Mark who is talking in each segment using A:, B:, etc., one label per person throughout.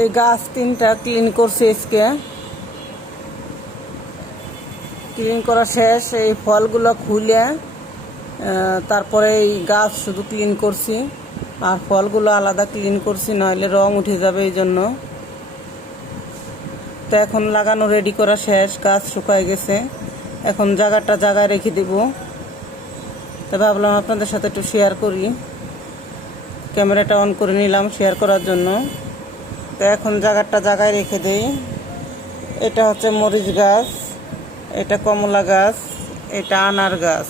A: এই গাছ তিনটা ক্লিন করছি আজকে। ক্লিন করা শেষ, এই ফলগুলো খুলে তারপরে এই গাছ শুধু ক্লিন করছি। আর ফলগুলো আলাদা ক্লিন করছি, নইলে রং উঠে যাবে এই জন্য। তো এখন লাগানো রেডি করা শেষ, গাছ শুকায় গেছে। এখন জায়গাটা জায়গায় রেখে দেব। তা ভাবলাম আপনাদের সাথে একটু শেয়ার করি। ক্যামেরাটা অন করে নিলাম শেয়ার করার জন্য। তো এখন জায়গাটা জায়গায় রেখে দেই। এটা হচ্ছে মরিচ গাছ, এটা কমলা গাছ, এটা আনার গাছ।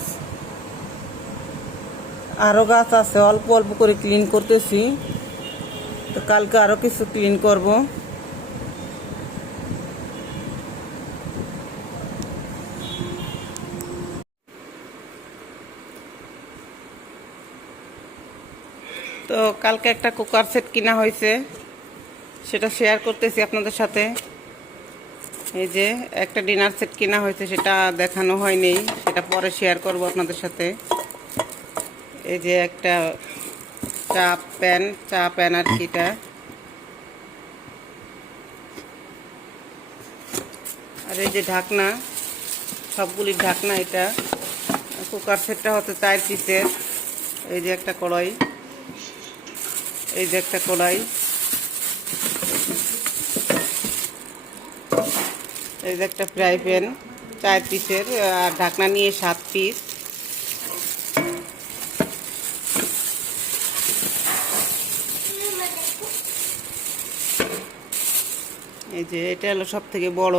A: আরও গাছ আছে, অল্প অল্প করে ক্লিন করতেছি। তো কালকে আরও কিছু ক্লিন করব। তো কালকে একটা কুকার সেট কিনা হয়েছে। সেটা শেয়ার করতেছি আপনাদের সাথে। এই যে একটা ডিনার সেট কেনা হয়েছে, সেটা দেখানো হয়নি। সেটা পরে শেয়ার করব আপনাদের সাথে। এই যে একটা চা প্যান চা প্যান আর কিটা আর এই যে ঢাকনা সবগুলি ঢাকনা এটা। কুকার সেটটা হচ্ছে চার পিসের এই যে একটা কড়াই। এই যে একটা কড়াই। এই যে একটা ফ্রাই প্যান চার পিসের আর ঢাকনা নিয়ে সাত পিস এই যে এটা হলো সব থেকে বড়।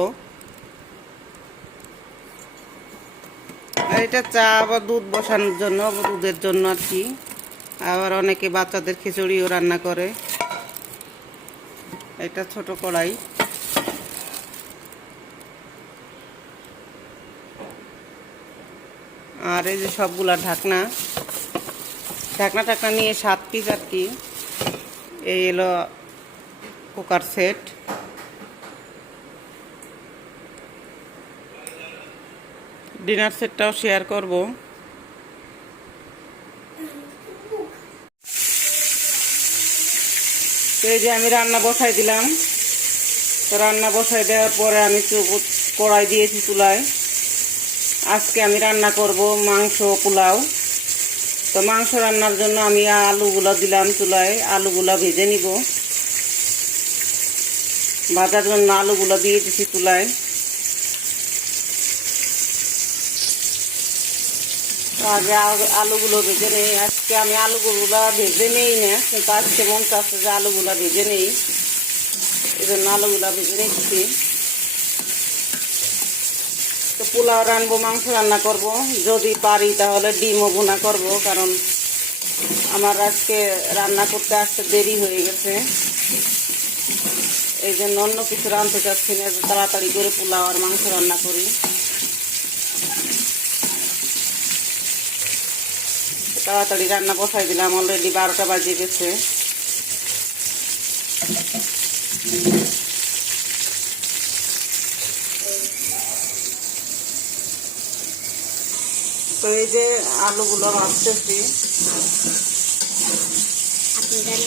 A: আর এটা চা বা দুধ বসানোর জন্য দুধের জন্য আর কি। আবার অনেকে বাচ্চাদের খিচুড়িও রান্না করে। এটা ছোট কড়াই। আর এই যে সবগুলা ঢাকনা ঢাকনা টাকনা নিয়ে সাত পিস আর কি। এই এলো কুকার সেট ডিনার সেটটাও শেয়ার করব। তো এই যে আমি রান্না বসাই দিলাম। তো রান্না বসাই দেওয়ার পরে আমি কড়াই দিয়েছি চুলায়। আজকে আমি রান্না করব মাংস পোলাও। তো মাংস রান্নার জন্য আমি আলুগুলো দিলাম চুলায়, আলুগুলো ভেজে নিব। ভাজার জন্য আলুগুলো দিয়ে দিছি চুলায়। আগে আলু- আলুগুলো ভেজে নেই। আজকে আমি আলুগুলো ভেজে নেই না, কিন্তু আজকে মন চাচ্ছে যে আলুগুলো ভেজে নেই। এই জন্য আলুগুলো ভেজে নিচ্ছি। পোলাও রানবো মাংস রান্না করব। যদি পারি তাহলে ডিমও বোনা করব, কারণ আমার আজকে রান্না করতে আসতে দেরি হয়ে গেছে। এই জন্য অন্য কিছু রাঁধতে চাচ্ছি না তাড়াতাড়ি করে পোলাও আর মাংস রান্না করি। তাড়াতাড়ি রান্না বসাই দিলাম অলরেডি বারোটা বাজে গেছে। তো এই যে আলুগুলো ভাজতেছি।
B: আপনাদের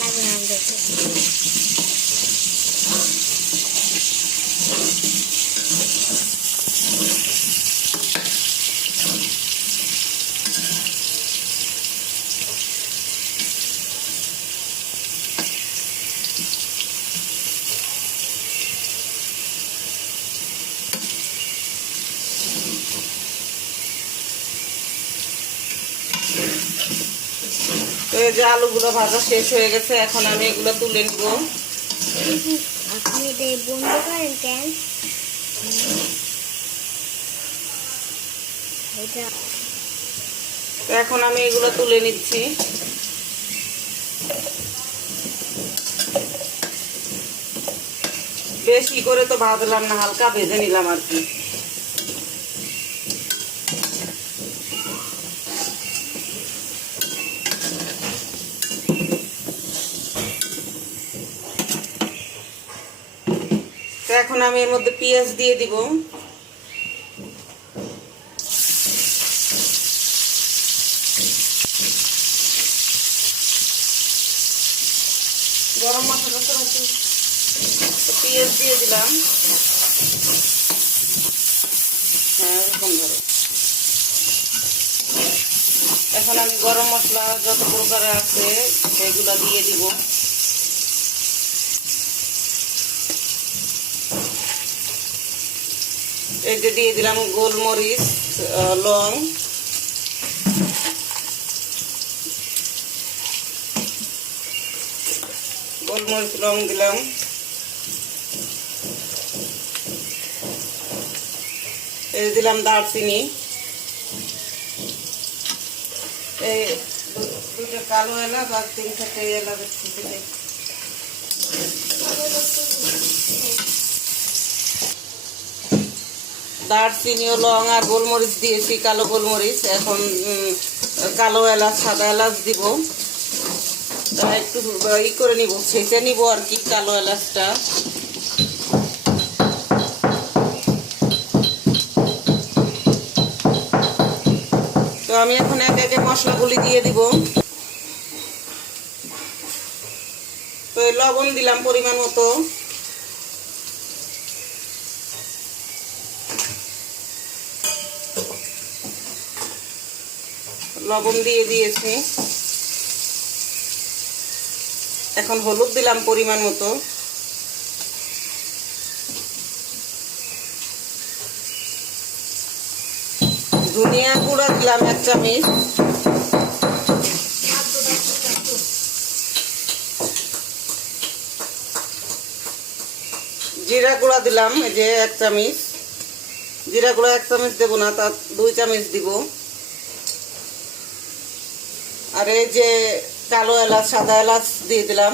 A: এই যে আলুগুলো ভাজা শেষ হয়ে গেছে, এখন আমি এগুলো তুলে নিব। এখন আমি এগুলো তুলে নিচ্ছি। বেশি করে তো ভাজলাম না, হালকা ভেজে নিলাম আর কি। তো এখন আমি এর মধ্যে পেঁয়াজ দিয়ে দিব। গরম মশলা তো পেঁয়াজ দিয়ে দিলাম। হ্যাঁ ধরো। এখন আমি গরম মশলা যত প্রকার আছে, সেগুলো দিয়ে দিব। যে দিয়ে দিলাম গোলমরিচ লং। গোলমরিচ, লং দিলাম। এই দিলাম দারচিনি। এই দুটো কালো এলাচ আর তিন চারটে এলাচ দারচিনি লং আর গোলমরিচ দিয়েছি, কালো গোলমরিচ। এখন কালো এলাচ, সাদা এলাচ দিব। একটু, ই করে নিব, ছেঁচে নিব আর কি কালো এলাচটা। তো আমি এখন এক একে মশলাগুলি দিয়ে দিব। তো লবণ দিলাম পরিমাণ মতো। লবণ দিয়ে দিয়েছি। এখন হলুদ দিলাম পরিমাণ মতো। ধনিয়া গুঁড়া দিলাম এক চামচ। জিরা গুঁড়া দিলাম, এই যে এক চামচ। জিরা গুঁড়া এক চামচ দেবো না, তার দুই চামচ দিব। আর এই যে কালো এলাচ সাদা এলাচ দিয়ে দিলাম।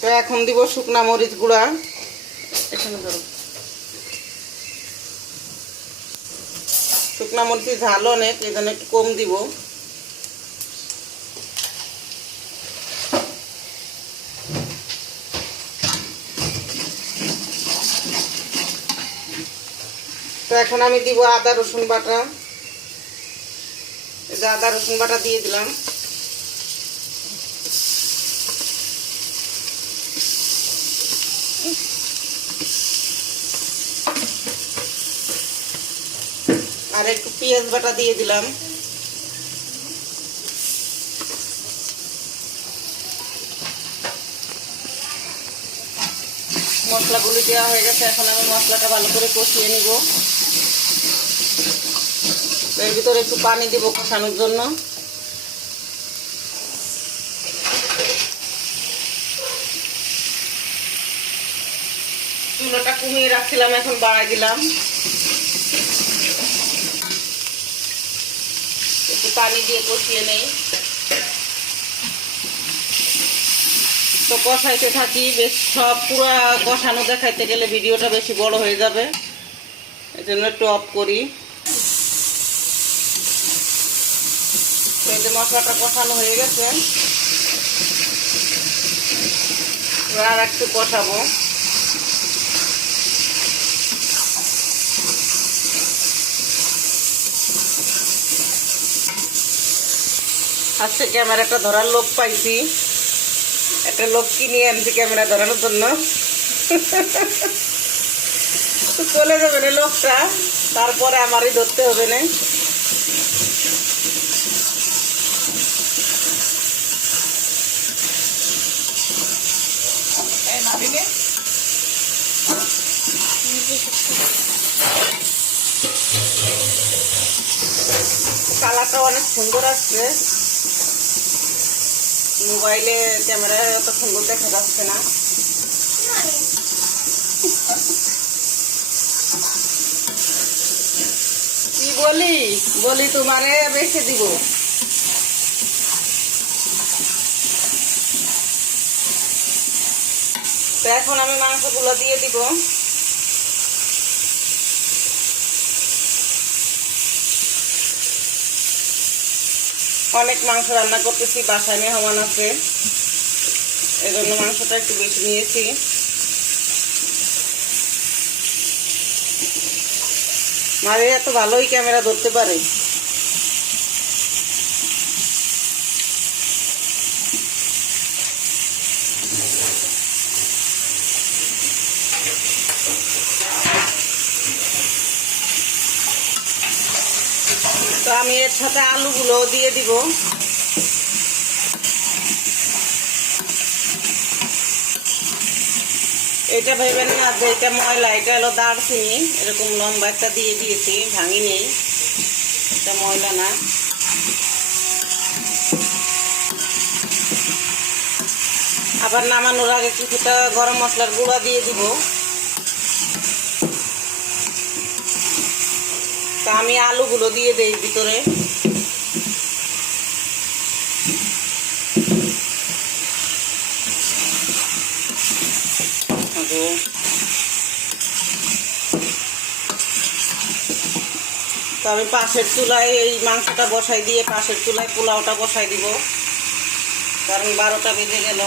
A: তো এখন দিব শুকনা মরিচ গুঁড়া। এখানে ধরো। শুকনা মরিচ ঝাল অনেক এই জন্য একটু কম দিব। তো এখন আমি দিব আদা, রসুন বাটা। যে আদা, রসুন বাটা দিয়ে দিলাম। আর একটু পেঁয়াজ বাটা দিয়ে দিলাম। মশলাগুলি দেওয়া হয়ে গেছে, এখন আমি মশলাটা ভালো করে কষিয়ে নিব। এর ভিতরে একটু পানি দিব কষানোর জন্য। চুলোটা কমিয়ে রাখছিলাম, এখন বাড়াই দিলাম। একটু পানি দিয়ে কষিয়ে নেই। তো কষাইতে থাকি, বেশ সব পুরো কষানো দেখাইতে গেলে ভিডিওটা বেশি বড় হয়ে যাবে। এই জন্য একটু অফ করি তো এই যে মশলাটা কষানো হয়ে গেছে আর একটু কষাবো। আজকে ক্যামেরাটা ধরার লোক পাইছি। একটা লোক কিনে আনছি ক্যামেরা ধরানোর জন্য। চলে যাবে না লোকটা, তারপরে আমারই ধরতে হবে না কালারটা অনেক সুন্দর আসছে। মোবাইলে ক্যামেরায় অত সুন্দর দেখা যাচ্ছে না। কি বলি? বলি তোমারে বেছে দিব। তো এখন আমি মাংসগুলো দিয়ে দিব। অনেক মাংস রান্না করতেছি, বাসায় মেহমান আছে। এই জন্য মাংসটা একটু বেশি নিয়েছি। মারে, এত ভালোই ক্যামেরা ধরতে পারে। তো আমি এর সাথে আলুগুলো দিয়ে দিব। এটা ভেবেন না যে এটা ময়লা, এটা হলো দারচিনি। এরকম লম্বা একটা দিয়ে দিয়েছি ভাঙি নেই এটা ময়লা না। আবার নামানোর আগে কিছুটা গরম মশলার গুঁড়া দিয়ে দিব। তা আমি আলুগুলো দিয়ে দেই ভিতরে। তো আমি পাশের চুলায় এই মাংসটা বসাই দিয়ে পাশের চুলায় পোলাওটা বসাই দিব। কারণ বারোটা বেজে গেল।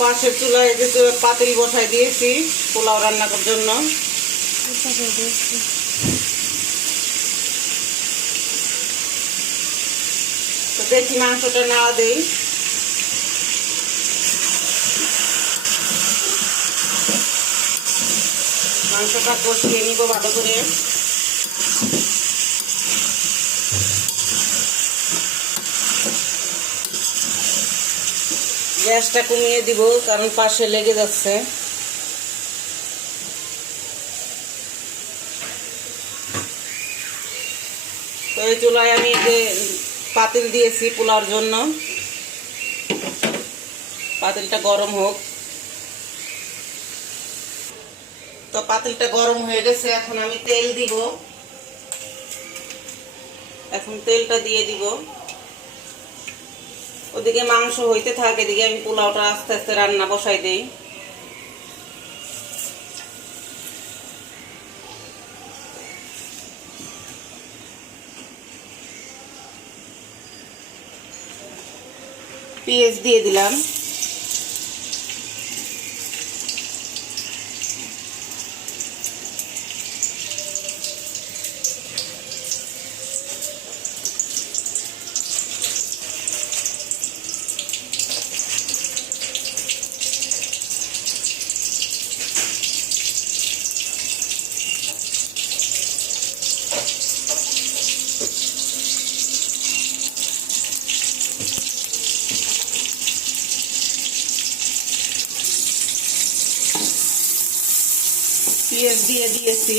A: পাশের চুলায় যেহেতু পাতিল বসাই দিয়েছি, পোলাও রান্না করার জন্য। তো দেখি মাংসটা না দেই। মাংসটা কষিয়ে নিব ভালো করে। গ্যাসটা কমিয়ে দিব, কারণ পাশে লেগে যাচ্ছে। তো এই চুলায় আমি যে পাতিল দিয়েছি পোলার জন্য। পাতিলটা গরম হোক। তো পাতিলটা গরম হয়ে গেছে, এখন আমি তেল দিব। এখন তেলটা দিয়ে দিব। ওদিকে মাংস হইতে থাকে, এদিকে আমি পোলাওটা আস্তে আস্তে রান্না বসাই দিই। পেঁয়াজ দিয়ে দিলাম। পেঁয়াজ দিয়ে দিয়েছি।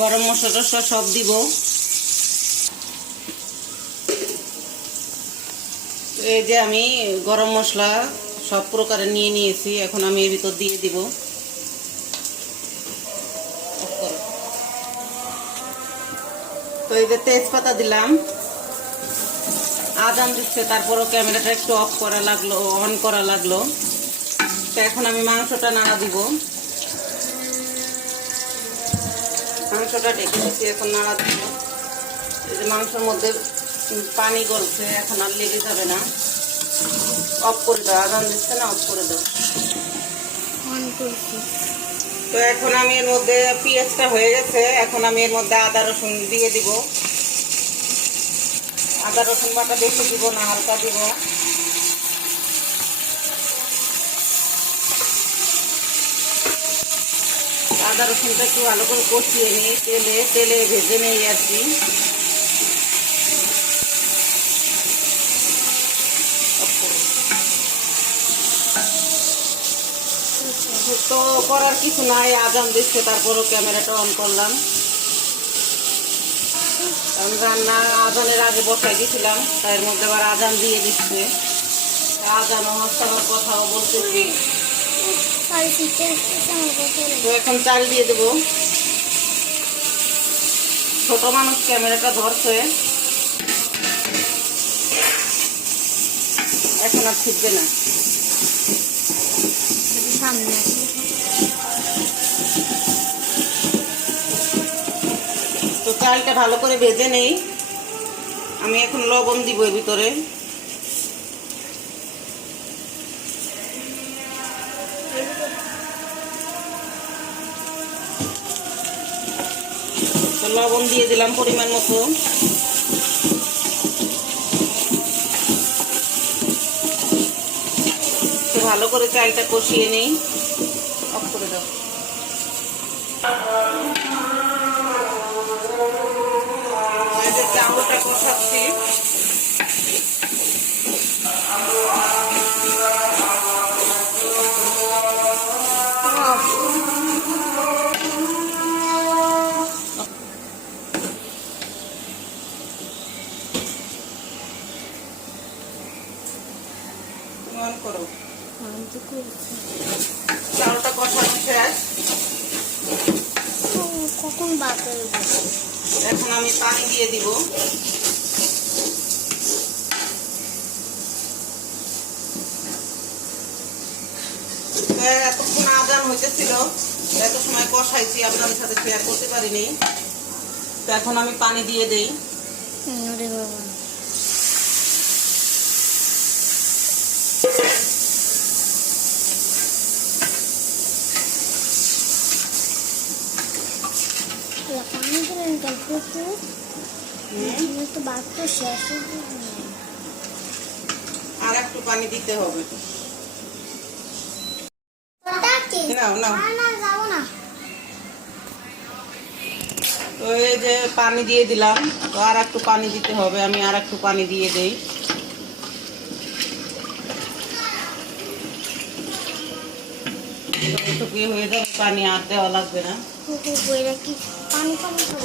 A: গরম মশলা টসলা সব দিব। এই যে আমি গরম মশলা সব প্রকারে নিয়ে নিয়েছি, এখন আমি এর ভিতর দিয়ে দিব। তো এই যে তেজপাতা দিলাম। আদান দিচ্ছে, তারপরও ক্যামেরাটা একটু অফ করা লাগল, অন করা লাগল। তো এখন আমি মাংসটা নাড়া দিব। মাংসটা ঢেকে দিচ্ছি এখন নাড়া দিব। এই যে মাংসের মধ্যে পানি গলছে এখন আর লেগে যাবে না। অফ করে দাও আদান দিচ্ছে না অফ করে দাও। তো এখন আমি এর মধ্যে পেঁয়াজটা হয়ে গেছে এখন আমি এর মধ্যে আদা রসুন দিয়ে দিব। আদা রসুন বাটা বেশি দিব না হালকা দিব। আদা রসুনটা একটু ভালো করে কষিয়ে নিই তেলে তেলে ভেজে নেই আর কি তো করার কিছু নাই, আজান দিচ্ছে, তারপরও ক্যামেরাটা অন করলাম। রান্না আজানের আগে বসাই দিয়েছিলাম তার মধ্যে আবার আজান দিয়ে দিচ্ছে। আজান হচ্ছে আবার কথাও বলতেছি। তো এখন চাল দিয়ে দেবো। ছোট মানুষ ক্যামেরাটা ধরছে। এখন আর ছিটবে না।
B: সামনে
A: তো চালটা ভালো করে ভেজে নেই। আমি এখন লবণ দিব এর ভিতরে। লবণ দিয়ে দিলাম পরিমাণ মতো। ভালো করে চালটা কষিয়ে নেই। অফ করে দাও। চাউলটা কষাচ্ছি। তুমি অন করো
B: আমি তো করেছি
A: চাউলটা কষানো শেষ
B: ও, কখন বাদ হয়ে গেছে
A: এখন আমি পানি দিয়ে দিব। এতক্ষণ আজান হইতেছিল। এত সময় কষাইছি, আপনাদের সাথে শেয়ার করতে পারিনি। তো এখন আমি পানি দিয়ে দেই।
B: পানি দিলেন কেন প্রচুর আমি তো শেষ
A: আর একটু পানি দিতে হবে। নাও নাও।
B: না, না, যাব না।
A: তো এই যে পানি দিয়ে দিলাম তো আর একটু পানি দিতে হবে আমি আর একটু পানি দিয়ে দেই। একটু হয়ে যাবে পানি আর দেওয়া লাগবে না।
B: পানি পানি খাব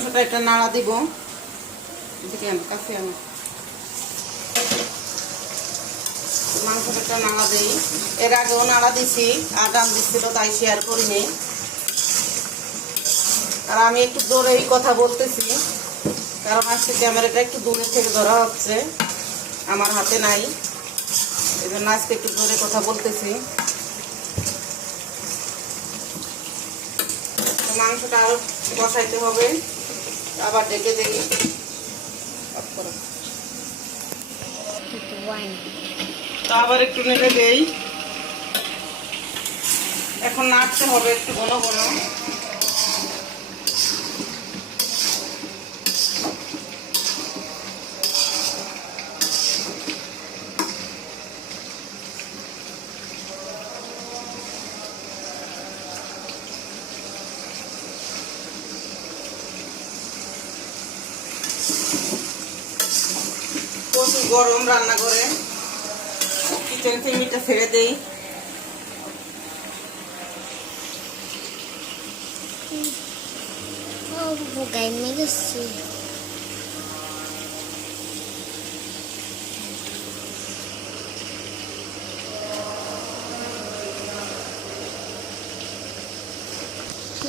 A: মাংসটা একটা নাড়া দিব। কাছে আনো। মাংসটা নাড়া দিই। এর আগেও নাড়া দিছি আগাম দিচ্ছিল তাই শেয়ার করিনি আর আমি একটু জোরেই কথা বলতেছি, কারণ আজকে ক্যামেরাটা একটু দূরের থেকে ধরা হচ্ছে, আমার হাতে নাই। এই জন্য আজকে একটু জোরে কথা বলতেছি। মাংসটা আরও বসাইতে হবে। আবার ডেকে দেই অফ। তো আবার একটু নেড়ে দেই এখন নাড়তে হবে একটু ঘন ঘন গরম রান্না করে। কিচেন চিমিটা ছেড়ে দেই।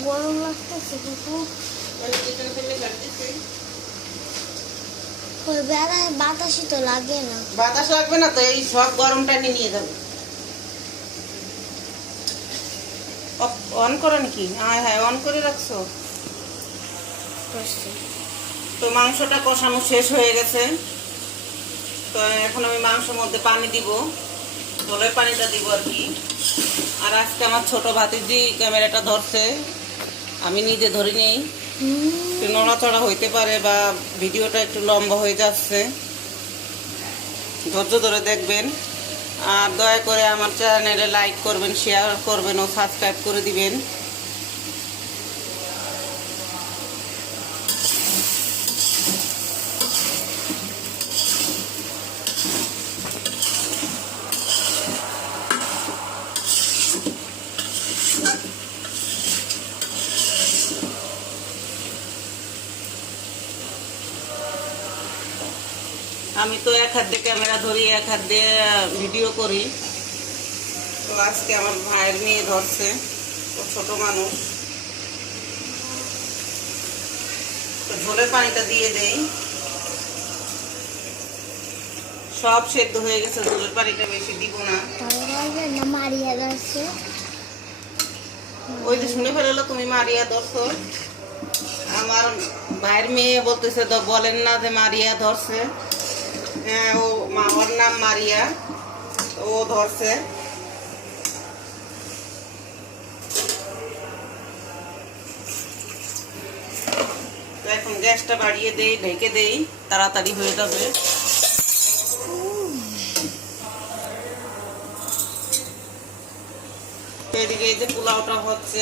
B: গরম লাগতেছে কিন্তু
A: চিমি কাটতেছি
B: বাতাসই তো লাগে না।
A: বাতাস লাগবে না তো এই সব গরমটা নিয়ে নিয়ে যাবে। অন করে নাকি? হ্যাঁ হ্যাঁ অন করে রাখছো? তো মাংসটা কষানো শেষ হয়ে গেছে। তো এখন আমি মাংসের মধ্যে পানি দিব। জলের পানিটা দিব আর কি। আর আজকে আমার ছোট ভাতিজি ক্যামেরাটা ধরছে। আমি নিজে ধরি নেই। নড়াচড়া হইতে পারে বা ভিডিওটা একটু লম্বা হয়ে যাচ্ছে। ধৈর্য ধরে দেখবেন। আর দয়া করে আমার চ্যানেলে লাইক করবেন, শেয়ার করবেন ও সাবস্ক্রাইব করে দিবেন। আমি তো এক হাত দিয়ে ক্যামেরা ধরি, এক হাত দিয়ে ভিডিও করি। তো আজকে আমার ভাইয়ের মেয়ে ধরছে, ও ছোট মানুষ। তো ঝোলের পানিটা দিয়ে দেই। সব সেদ্ধ হয়ে গেছে, ঝোলের পানিটা বেশি দিব না। ওই যে শুনে ফেলল, তুমি মারিয়া ধরছো। আমার ভাইয়ের মেয়ে বলতেছে তো বলেন না যে মারিয়া ধরছে। হ্যাঁ ও মা ওর নাম মারিয়া। ও ধরছে। এখন গ্যাসটা বাড়িয়ে দেই ঢেকে দেই তাড়াতাড়ি হয়ে যাবে। এদিকে এই যে পোলাওটা হচ্ছে।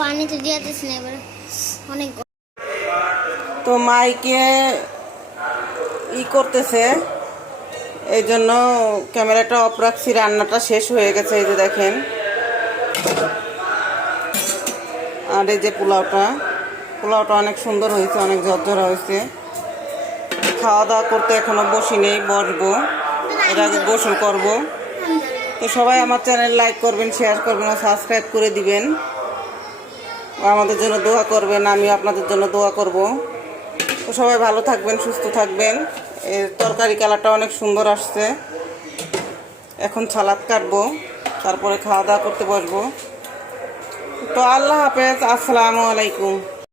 B: পানি তো দিয়ে দিস না এবারে। অনেক
A: তো মাইকে ই করতেছে। এই জন্য ক্যামেরাটা অফ রাখছি, রান্নাটা শেষ হয়ে গেছে, এই যে দেখেন। আর এই যে পোলাওটা পোলাওটা অনেক সুন্দর হয়েছে, অনেক ঝরঝরা হয়েছে। খাওয়া দাওয়া করতে এখনও বসি নেই, বসবো। এর আগে গোসল করব। তো সবাই আমার চ্যানেল লাইক করবেন, শেয়ার করবেন ও সাবস্ক্রাইব করে দিবেন। আমাদের জন্য দোয়া করবেন আমি আপনাদের জন্য দোয়া করব। তো সবাই ভালো থাকবেন, সুস্থ থাকবেন। এর তরকারি কালারটা অনেক সুন্দর আসছে। এখন সালাদ কাটবো, তারপরে খাওয়া দাওয়া করতে বসবো। তো আল্লাহ হাফেজ, আসসালামু আলাইকুম।